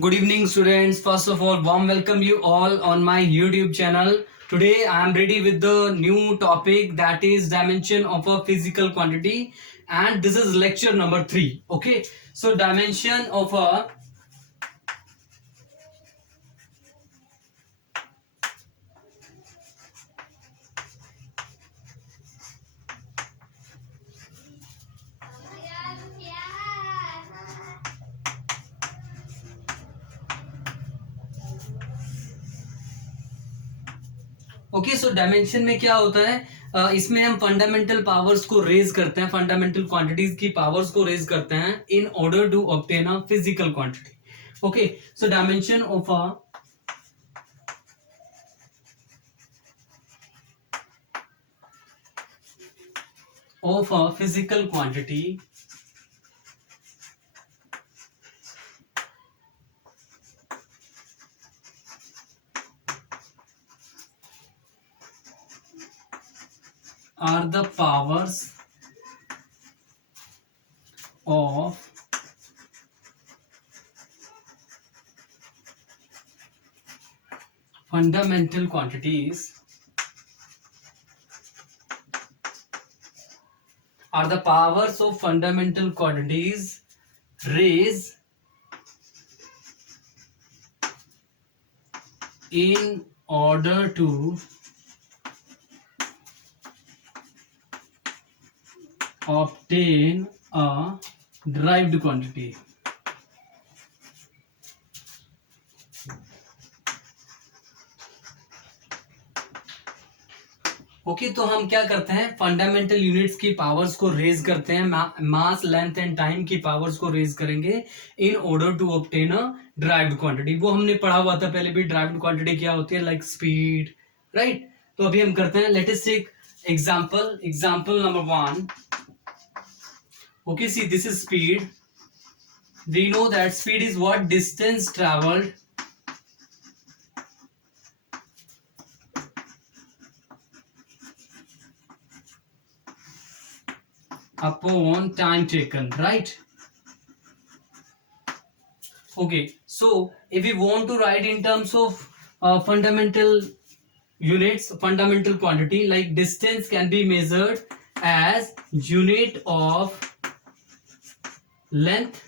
Good evening, students. First of all, warm welcome you all on my YouTube channel. Today, I am ready with the new topic, that is dimension of a physical quantity, and this is lecture number 3. Okay, so dimension of a okay so dimension में क्या होता है, इसमें हम fundamental powers को raise करते हैं, fundamental quantities की पावर्स को रेज करते हैं in order to obtain a physical quantity. Okay, so dimension of a physical quantity are the powers of fundamental quantities are the powers of fundamental quantities raised in order to obtain a derived quantity. Okay तो हम क्या करते हैं, fundamental units की powers को raise करते हैं, mass length and time की पावर्स को रेज करेंगे in order to obtain a derived quantity. वो हमने पढ़ा हुआ था पहले भी, ड्राइव्ड क्वांटिटी क्या होती है, लाइक स्पीड, राइट. तो अभी हम करते हैं, let us take example number 1. Okay, see this is speed. We know that speed is what, distance travelled upon time taken, right? Okay, so if we want to write in terms of fundamental units, fundamental quantity, like distance can be measured as unit of length,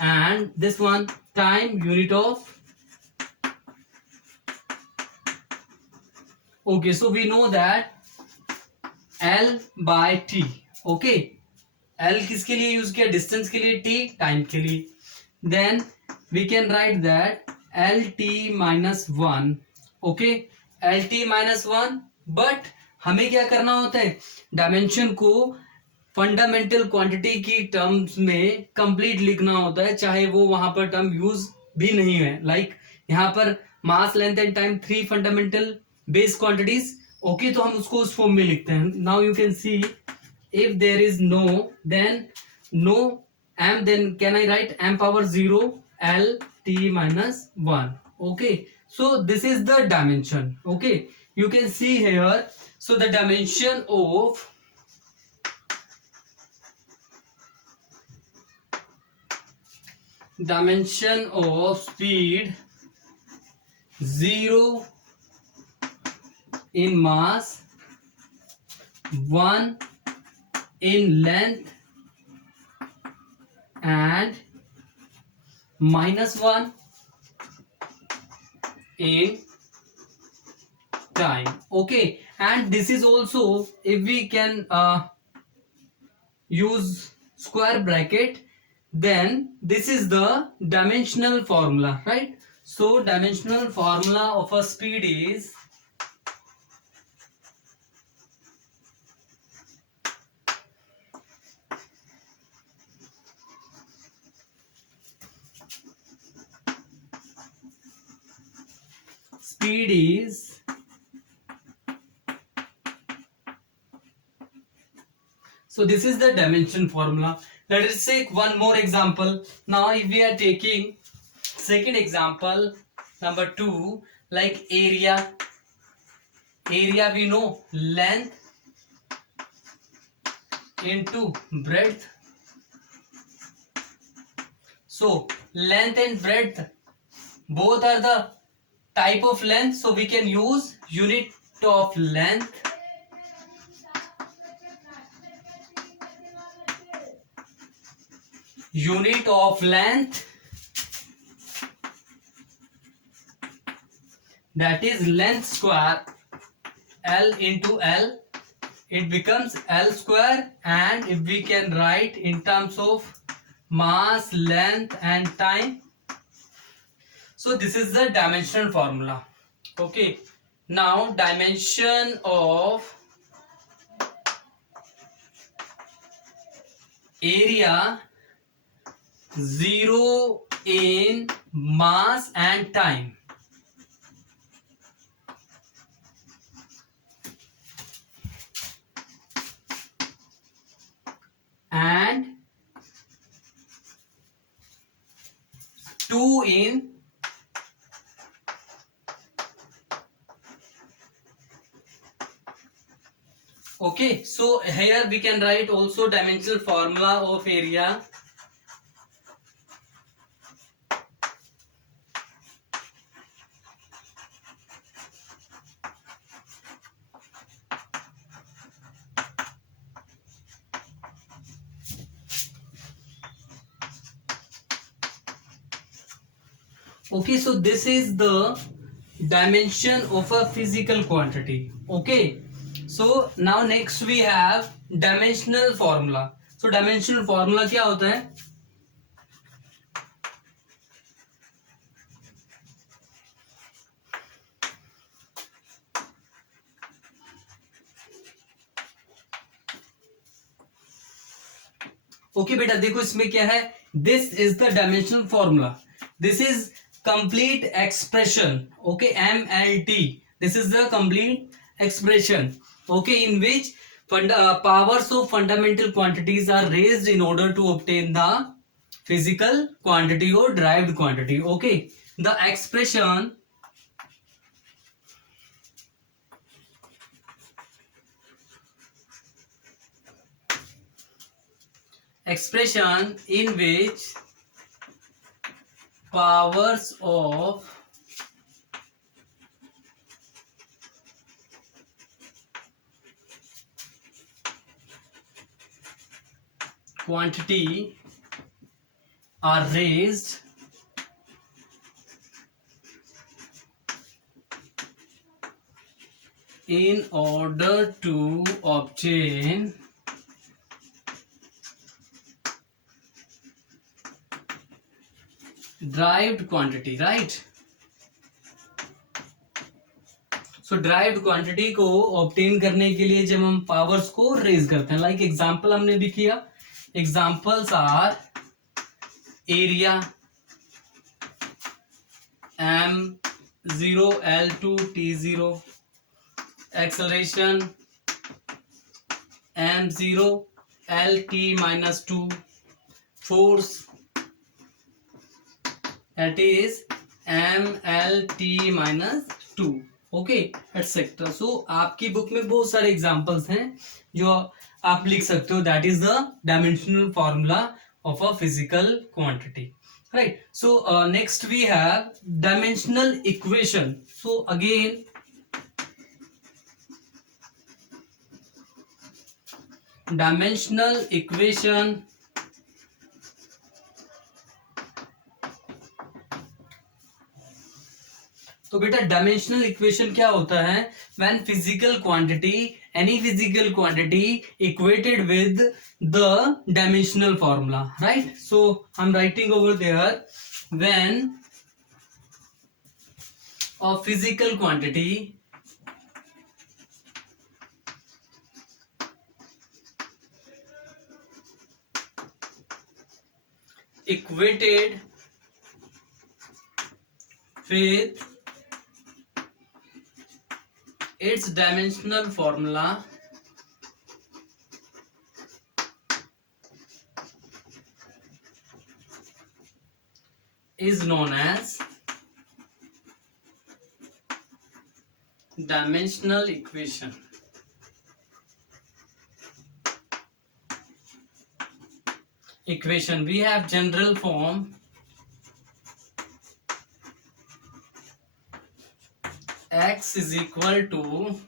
and this one time unit of. Okay, so we know that L by T. Okay, L किसके लिए use किया, distance के लिए, T time के लिए. Then we can write that LT minus 1. Okay, LT minus 1. But हमें क्या करना होता है, डायमेंशन को फंडामेंटल क्वांटिटी की टर्म्स में कंप्लीट लिखना होता है, चाहे वो वहां पर टर्म यूज भी नहीं है. लाइक यहाँ पर mass length and time 3 fundamental base quantities. Okay, तो हम उसको उस फॉर्म में लिखते हैं. Now you can see, if there is no, then no m, then can I write m power 0 L T minus 1. Okay, so this is the dimension. Okay, you can see here, so the dimension of speed 0 in mass, 1 in length, and minus 1 in time. Okay, and this is also, if we can use square bracket, then this is the dimensional formula, right? So dimensional formula of a speed is so this is the dimension formula. Let us take one more example. Now if we are taking second example number 2, like area we know length into breadth. So length and breadth both are the type of length, so we can use unit of length. Unit of length, that is length square, L into L, it becomes L square. And if we can write in terms of mass, length and time, so this is the dimensional formula. Okay, now dimension of area, 0 in mass and time. And 2 in okay, so here we can write also dimensional formula of area. Okay, so this is the dimension of a physical quantity. Okay, so now next we have dimensional formula. So dimensional formula क्या होता है? Okay बेटा देखो इसमें क्या है, this is the dimensional formula, this is complete expression. Okay, MLT, this is the complete expression. Okay, in which powers of fundamental quantities are raised in order to obtain the physical quantity or derived quantity. Okay, the expression in which powers of quantity are raised in order to obtain derived quantity, right? So derived quantity को obtain करने के लिए जब हम powers को raise करते हैं, like example हमने भी किया, examples are area M0 L2 T0, acceleration M0 LT minus 2, force that is MLT minus 2. Okay etcetera. So आपकी बुक में बहुत सारे एग्जांपल्स हैं जो आप लिख सकते हो. That is the dimensional formula of a physical quantity, right? So next we have dimensional equation. So again dimensional equation, तो बेटा डायमेंशनल इक्वेशन क्या होता है? When physical quantity, any physical quantity equated with the dimensional formula, right? So I am writing over there, when a physical quantity equated with its dimensional formula is known as dimensional equation. We have general form x is equal to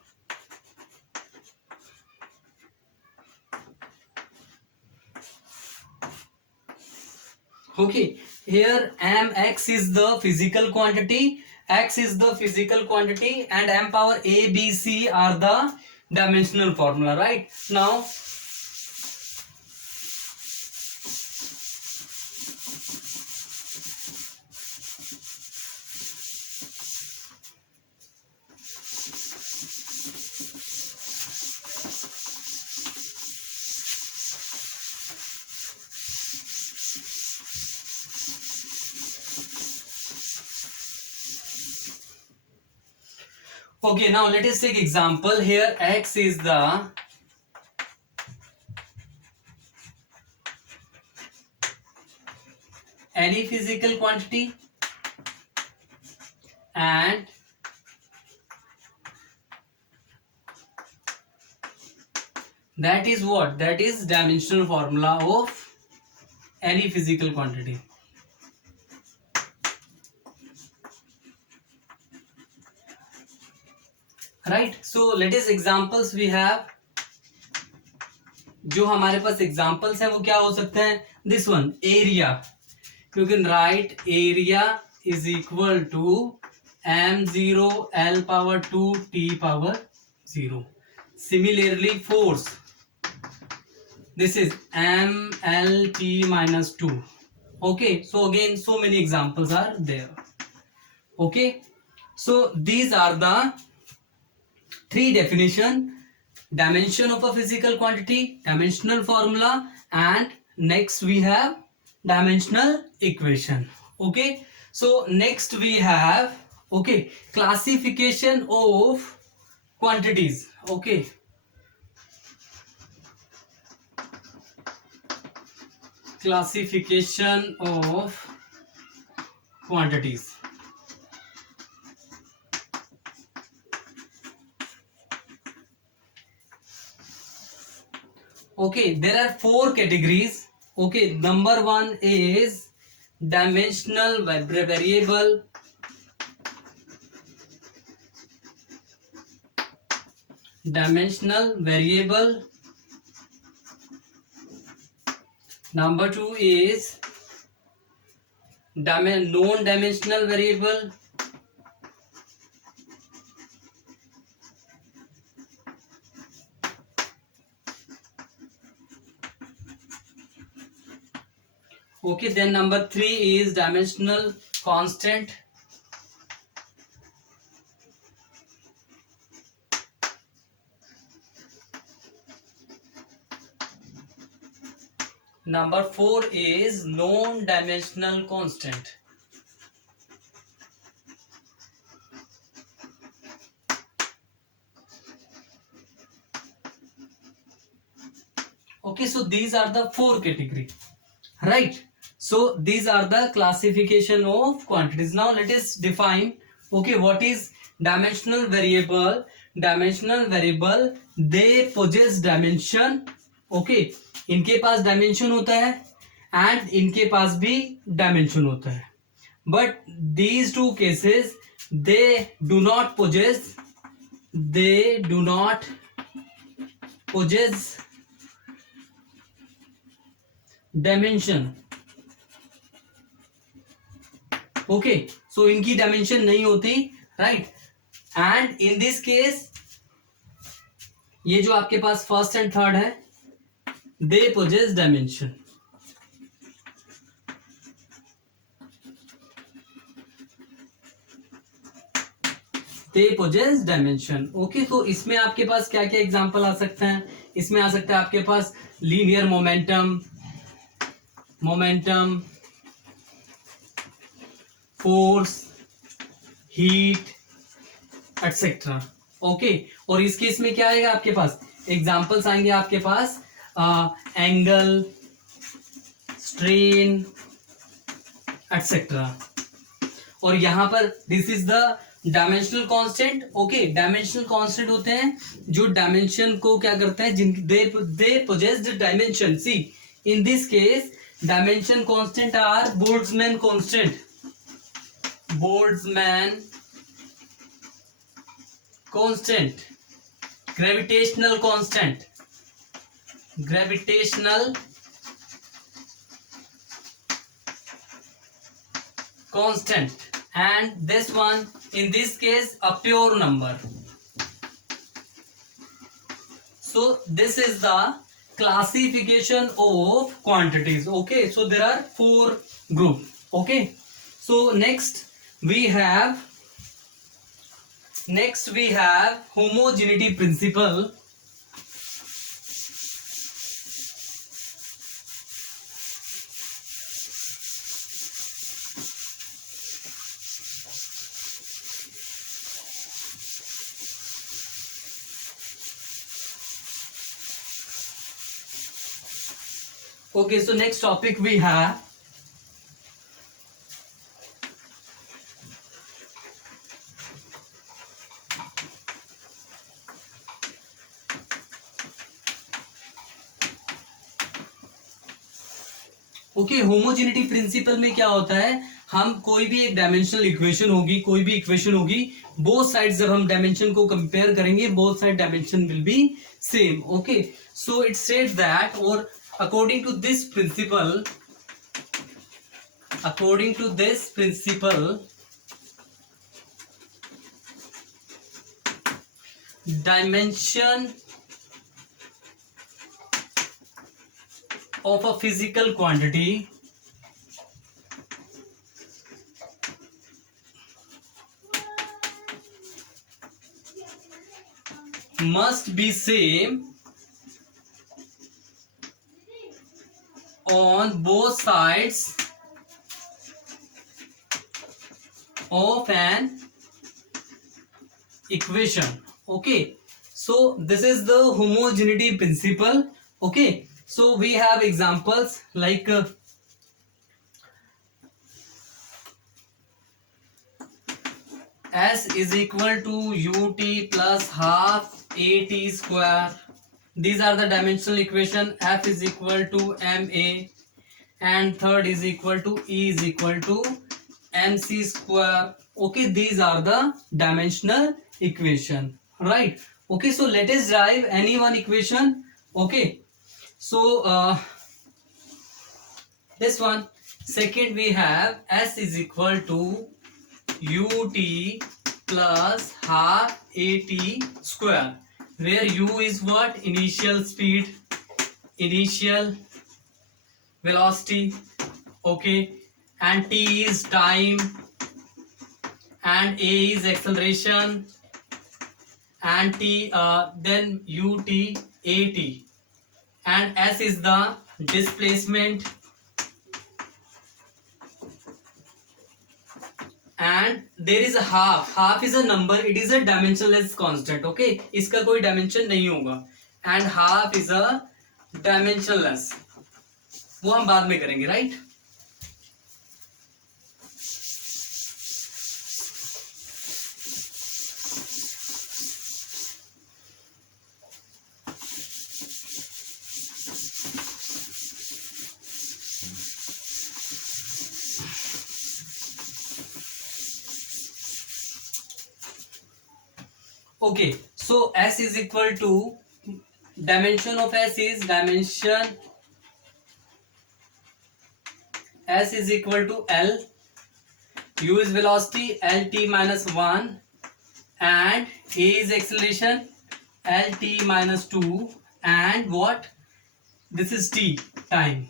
okay, here mx is the physical quantity, x is the physical quantity, and m power a b c are the dimensional formula, right? Now okay, now let us take example. Here x is the any physical quantity and that is what? That is dimensional formula of any physical quantity. Right? So let us examples we have. जो हमारे पास examples हैं वो क्या हो सकते हैं? This one area, you can write area is equal to m0 l power 2 t power 0. Similarly force, this is mlt minus 2. Okay, so again so many examples are there. Okay, so these are the three definition: dimension of a physical quantity, dimensional formula, and next we have dimensional equation. Okay, so next we have okay classification of quantities. Okay, classification of quantities. Okay, there are four categories. Okay, number one is dimensional variable, dimensional variable. Number two is non-dimensional variable. Okay, then number three is dimensional constant. Number four is non-dimensional constant. Okay, so these are the four category, right? So these are the classification of quantities. Now let us define. Okay, what is dimensional variable? Dimensional variable, they possess dimension. Okay, इनके पास dimension होता है and इनके पास भी dimension होता है, but these two cases they do not possess dimension. Okay, so इनकी dimension नहीं होती, right? And in this case ये जो आपके पास फर्स्ट एंड थर्ड है, they possess dimension. They possess dimension. Okay, तो इसमें आपके पास क्या क्या एग्जांपल आ सकते हैं? इसमें आ सकता है आपके पास linear momentum, force, heat, etcetera. Okay, और इस केस में क्या आएगा आपके पास? एग्जांपल्स आएंगे आपके पास एंगल, स्ट्रेन, एटसेट्रा. और यहां पर this is the dimensional constant. Okay, dimensional constant होते हैं जो डायमेंशन को क्या करते हैं, जिन they possess the dimension. See, in this case dimension constant are Boltzmann constant. Boltzmann constant, gravitational constant, gravitational constant, and this one in this case a pure number. So this is the classification of quantities. Okay, so there are four groups. Okay, so next we have homogeneity principle. Okay, so next topic we have homogeneity principle में क्या होता है, हम कोई भी एक dimensional equation होगी, कोई भी इक्वेशन होगी, बोथ साइड जब हम डायमेंशन को कंपेयर करेंगे, both side dimension will be same. Okay, so it said that, और according to this principle, dimension of a physical quantity must be same on both sides of an equation. Okay, so this is the homogeneity principle. Okay, so we have examples like S is equal to ut plus half at square. These are the dimensional equation. F is equal to ma, and third is equal to E is equal to mc square. Okay, these are the dimensional equation, right? Okay, so let us derive any one equation. Okay, so this one, second we have S is equal to ut plus half at square, where u is what? Initial speed, initial velocity. Okay, and t is time, and a is acceleration, and t then ut at, and s is the displacement, and there is a half is a number, it is a dimensionless constant. Okay, इसका कोई dimension नहीं होगा, and half is a dimensionless, वो हम बाद में करेंगे, right? Okay, so S is equal to, dimension of S is S is equal to L, U is velocity, LT minus 1, and A is acceleration, LT minus 2, and what? This is T, time.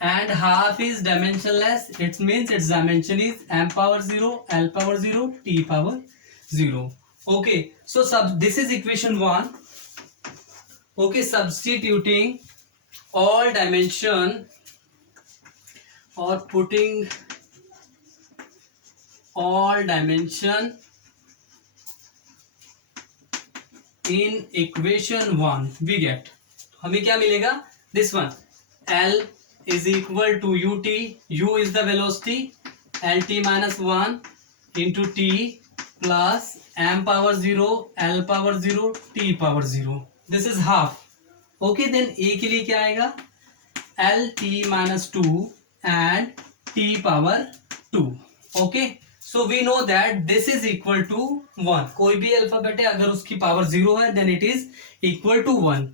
And half is dimensionless, it means its dimension is m power 0, L power 0, T power 0. Okay, so this is equation 1. Okay, substituting all dimension or putting all dimension in equation 1, we get, हमें क्या मिलेगा? This one, L is equal to ut, u is the velocity, lt minus 1 into t plus m power 0, L power 0, t power 0. This is half. Okay, then a के लिए क्या आएगा? L t minus 2 and t power 2. Okay, So we know that this is equal to 1. कोई भी alphabet है अगर उसकी power 0 है then it is equal to 1.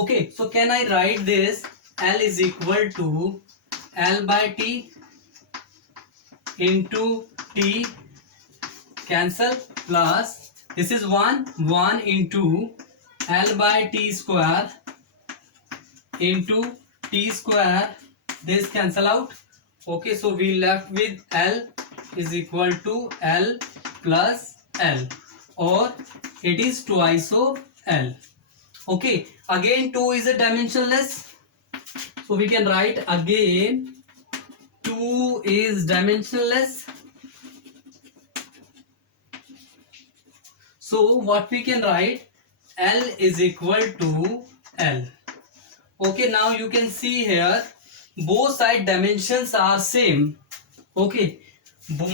Okay, so can I write this? L is equal to L by T into T, cancel, plus this is 1 into L by T square into T square, this cancel out. Okay, so we left with L is equal to L plus L, or it is twice of L. Okay, again 2 is a dimensionless, so we can write again 2 is dimensionless. So what we can write, L is equal to L. Okay, now you can see here both side dimensions are same. Okay,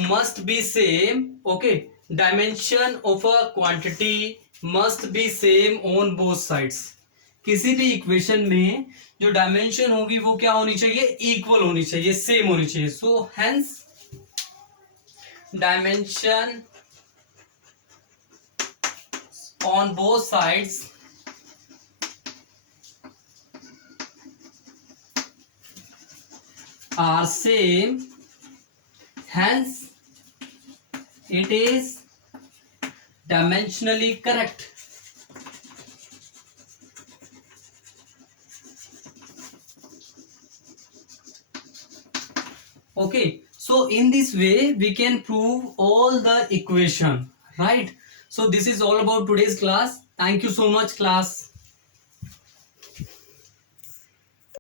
must be same. Okay, dimension of a quantity must be same on both sides. किसी भी equation में जो dimension होगी वो क्या होनी चाहिए, equal होनी चाहिए, सेम होनी चाहिए. So hence dimension on both sides are same, hence it is dimensionally correct. Okay, so in this way we can prove all the equation, right? So this is all about today's class. Thank you so much, class.